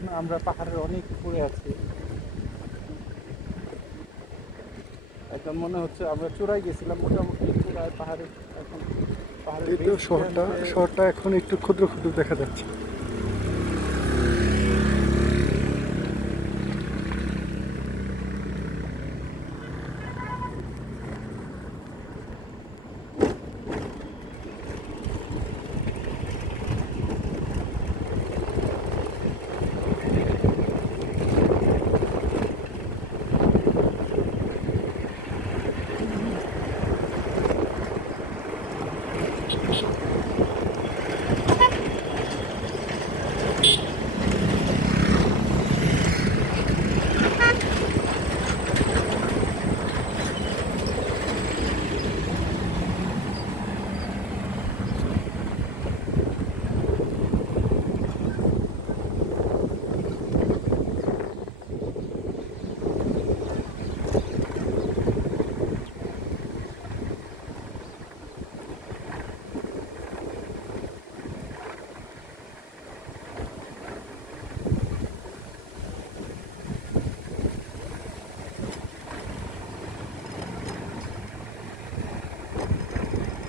এখন আমরা পাহাড়ের অনেক উপরে আছি, একদম মনে হচ্ছে আমরা চূড়ায় গেছিলাম, মোটামুটি চূড়ায় পাহাড়ে। এখন পাহাড়ের এই তো শহরটা এখন একটু ক্ষুদ্র ক্ষুদ্র দেখা যাচ্ছে।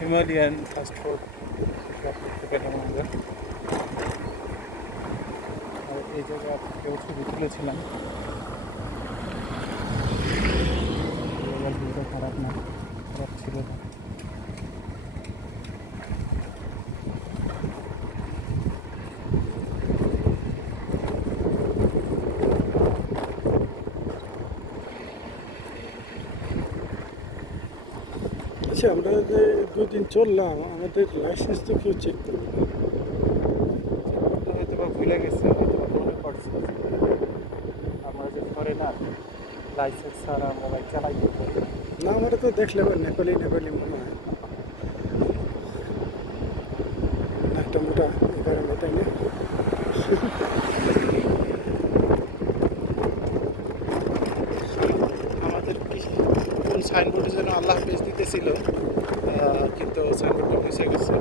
হিমালয়ান ফাস্ট ফুড দেখতে পেলাম আমরা। আর এই জায়গায় কেউ ছবি তুলেছিলাম, জায়গার ভিউটা খারাপ না, খারাপ ছিল না। আচ্ছা, আমরা যে দুদিন চললাম, আমাদের লাইসেন্স তো কেউ চেক করবে? হয়তো বা ভুলে গেছে, হয়তো বা মনে পড়ছে আমরা যে ফরেনার, লাইসেন্স ছাড়া আমরা বাইক চালাইতে পারি না। না, আমরা তো দেখলে আবার নেপালি মনে হয় না, একটা মোটা এই কারণে, তাই না? আমাদের কোন সাইনবোর্ডে যেন আল্লাহ হাফেজ দিতেছিল, কিন্তু সাইনবোর্ডটা মুছে গেছে।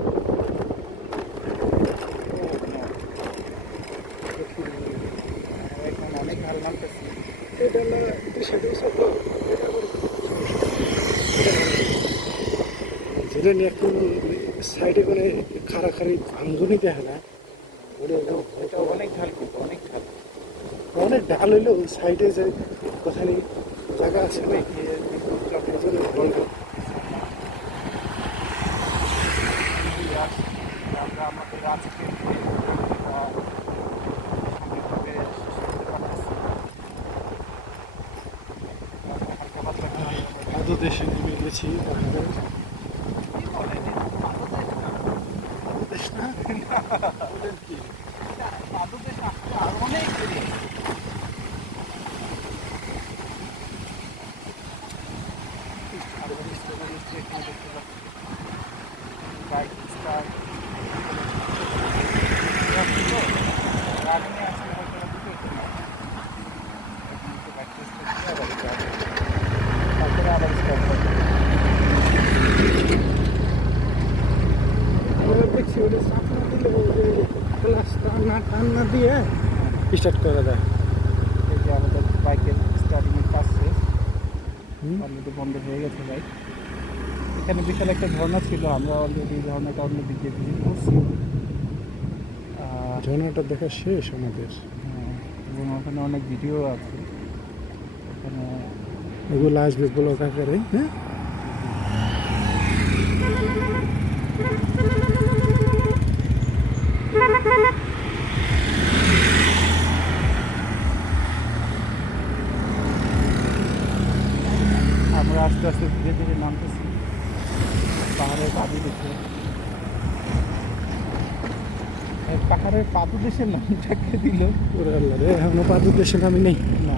এখন অনেক ভালো নামতেছে। এটা না, এটা সেটাও সব এটা আবার যেটা নিয়ে একটু সাইডে করে খাড়াখাড়ি ভাঙ্গনি দেখে না, এটা অনেক ঢাল, কিন্তু অনেক ঢাল। অনেক ঢাল হইলেও সাইডে যে কোথায় জায়গা আছে না, আমরা আমাদের আজকে আদৌ দেশে নেমে গেছি। দেশ না বলেন কি? অনেক বাইক স্টার্ট রানিংয়ে আসলে হয়তো বুঝতে না, বাইক টেস্ট করতে তারপরে আবার স্টার্ট করতে। দেখছি ওটা চাপ না দিলে ক্লাস টান না দিয়ে স্টার্ট করা যায়। এই যে আমাদের বাইকের স্টার্টিংয়ের কাজ শেষ, অলরেডি বন্ধ হয়ে গেছে বাইক। এখানে বিশাল একটা ঝর্ণা ছিল, আমরা অলরেডি ঝর্ণাটা অন্য দিক দিয়ে ভিজিট করছি। ঝর্ণাটা দেখা শেষ আমাদের, এবং ওখানে অনেক ভিডিও আছে। ওখানে এগুলো আসবে ব্লগ আকারে। হ্যাঁ, আমরা আস্তে আস্তে ধীরে ধীরে নামতেছি পাহাড়ের পাদদেশে। পাহাড়ের পাদদেশের নামটাকে দিল ওরে আল্লাহ রে, এখনো পাদুর দেশে নামি নেই, না,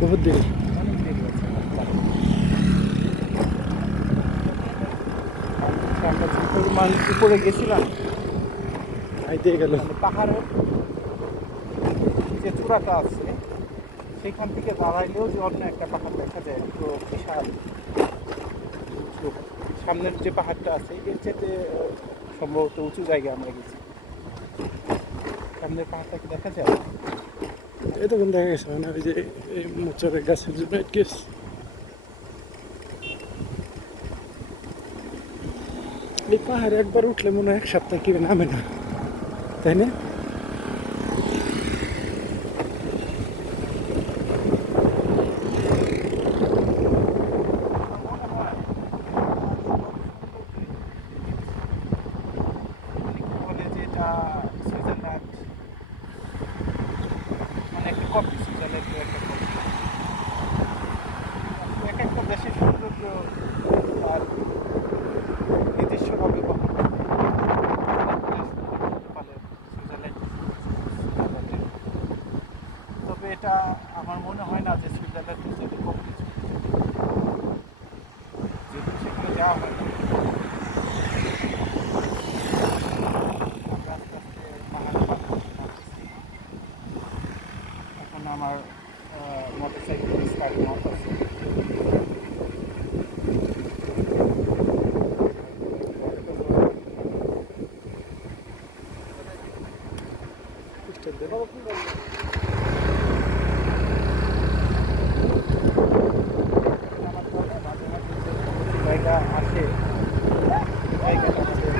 বহুত দেরি। অনেক দেরি আছে। আমরা যে পরিমাণ উপরে গেছিলাম, আইতে গেল। মানে পাহাড়ের যে চূড়াটা আছে সেখান থেকে দাঁড়াইলেও যে অন্য একটা পাহাড় দেখা যায়, পুরো বিশাল উঁচু। সামনের যে পাহাড়টা আছে এর চেয়ে সম্ভবত উঁচু জায়গায় আমরা গেছি। সামনের পাহাড়টা কি দেখা যায়? এতক্ষণ দেখা গেছে মানে ওই যে এই মোচারের গাছের জন্য গেছে। এই পাহাড়ে একবার উঠলে মনে হয় এক সপ্তাহ কি নামে না, তাই না? বলে যে এটা সুইজারল্যান্ড, মানে একটা কপি, সুইজারল্যান্ডের একটা কপি। এক একটা দেশের সৌন্দর্য আর নিজস্বভাবে কপি। সুইজারল্যান্ড, তবে এটা আমার মনে হয় না যে সুইজারল্যান্ড হিসেবে কম কিছু, যেহেতু সেখানে যাওয়া হয় না। আমরা আস্তে আস্তে পাহাড় পার করতে নামতেছি। এখন আমার মোটর সাইকেল স্টার্টিং অফ আছে। আমার কারণে মাঝে মাঝে যে জায়গা আসে, জায়গাটা আমাদের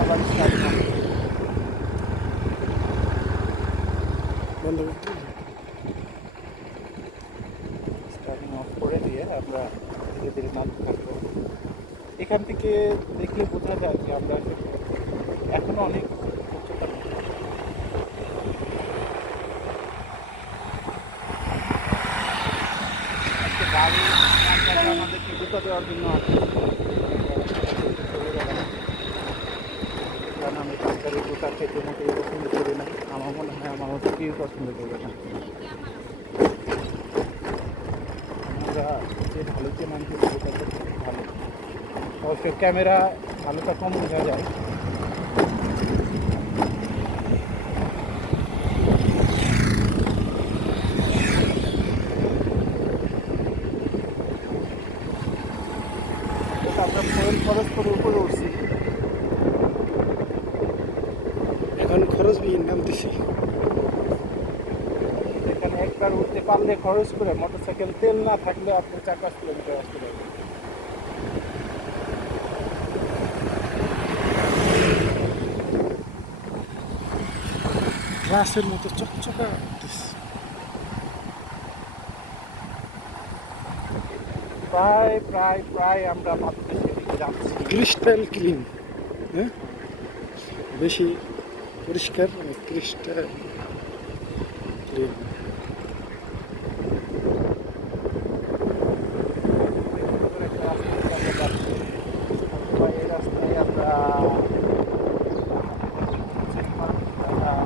আবার স্টার্টিং অফ, বন্ধ করতে স্টার্টিং অফ করে দিয়ে আমরা ধীরে ধীরে নামতে থাকবো। এখান থেকে দেখলে বোঝা যায় যে আমরা আসলে এখনো অনেক উচ্চতা। আজকে গাড়ি আমাদেরকে জুতা দেওয়ার জন্য আসে। কারণ আমি বাচ্চার জুতা খেতে মোটেই পছন্দ করি না, আমার মনে হয় আমার মতো কেউ পছন্দ করবে না। আমরা যে ভালোতে নামছি সেটা তো খুব ভালো, অবশ্য ক্যামেরা ভালোটা কম বোঝা যায়। আমরা খরচ করে উপরে উঠছি। এখন খরচবিহীন নামতেছি। এখানে একবার উঠতে পারলে খরচ করে মোটরসাইকেল তেল না থাকলে আপনি 4-5 কিলোমিটার আসতে পারবেন। গ্লাসের মতো চকচকা করতেছে। প্রায় প্রায় প্রায় আমরা পাদদেশের দিকে যাচ্ছি। ক্রিস্টাল ক্লিন, হ্যাঁ, বেশি পরিষ্কার, মানে ক্রিস্টাল ক্লিন। একটা রাস্তা দিয়ে আমরা যাচ্ছি। বা এই রাস্তায় আমরা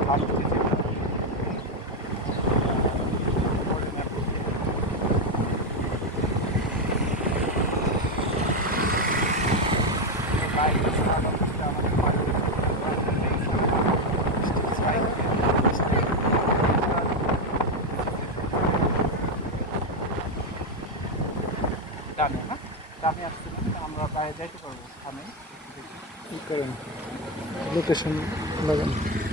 হাফ ব্রিজে ডানে, হ্যাঁ ডানে আসছে না, আমরা বাইরে যাইতে পারবো সামনে। কি করেন লোকেশন লাগান।